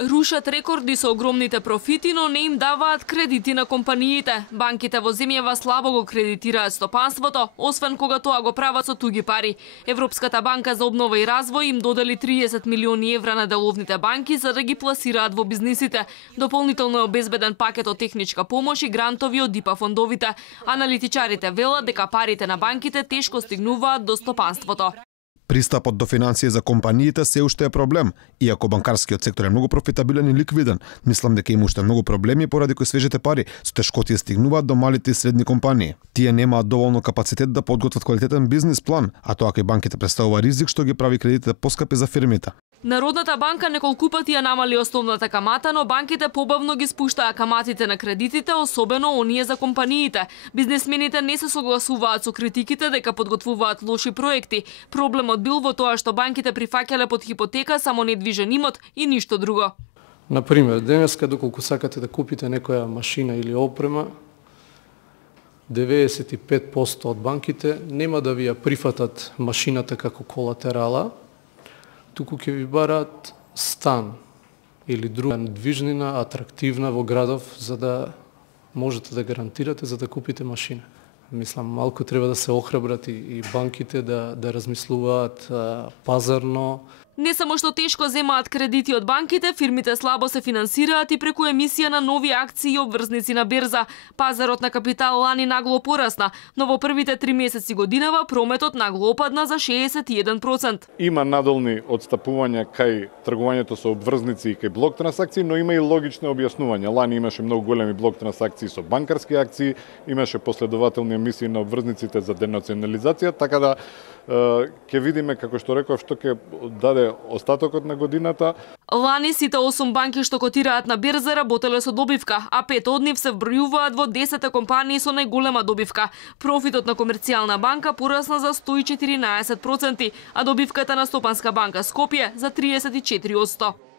Рушат рекорди со огромните профити, но не им даваат кредити на компаниите. Банките во земјава слабо го кредитираат стопанството, освен кога тоа го прават со туги пари. Европската банка за обнова и развој им додели 30 милиони евра на деловните банки за да ги пласираат во бизнисите. Дополнително е обезбеден пакет од техничка помош и грантови од ИПА фондовите. Аналитичарите велат дека парите на банките тешко стигнуваат до стопанството. Пристапот до финансии за компаниите се уште е проблем, иако банкарскиот сектор е многу профитабилен и ликвиден. Мислам дека има уште многу проблеми поради кои свежите пари со тешкотија стигнуваат до малите и средни компании. Тие немаат доволно капацитет да подготват квалитетен бизнис план, а тоа кај банките представува ризик што ги прави кредитите поскапи за фирмите. Народната банка неколку пати ја намали основната камата, но банките побавно ги спуштаа каматите на кредитите, особено оние за компаниите. Бизнесмените не се согласуваат со критиките дека подготвуваат лоши проекти. Проблемот бил во тоа што банките прифаќале под хипотека само недвижен имот и ништо друго. Например, денеска доколку сакате да купите некоја машина или опрема, 95% од банките нема да ви ја прифатат машината како колатерала, туку ќе ви барат стан или друга движнина атрактивна во градов за да можете да гарантирате за да купите машина. Мислам, малку треба да се охрабрат и банките да размислуваат пазарно. Не само што тешко земаат кредити од банките, фирмите слабо се финансираат и преку емисија на нови акции и обврзници на берза. Пазарот на капитал лани нагло порасна, но во првите 3 месеци годинава прометот нагло опадна за 61%. Има надолни одстапувања кај тргувањето со обврзници и кај блок трансакции, но има и логични објаснувања. Лани имаше многу големи блок трансакции со банкарски акции, имаше последователни емисии на обврзниците за денационализација, така да ќе видиме, како што реков, што ќе даде остатокот на годината. Лани сите 8 банки што котираат на берза работеле со добивка, а 5 од нив се вбројуваат во 10 компании со најголема добивка. Профитот на Комерцијална банка порасна за 114%, а добивката на Стопанска банка Скопје за 34%.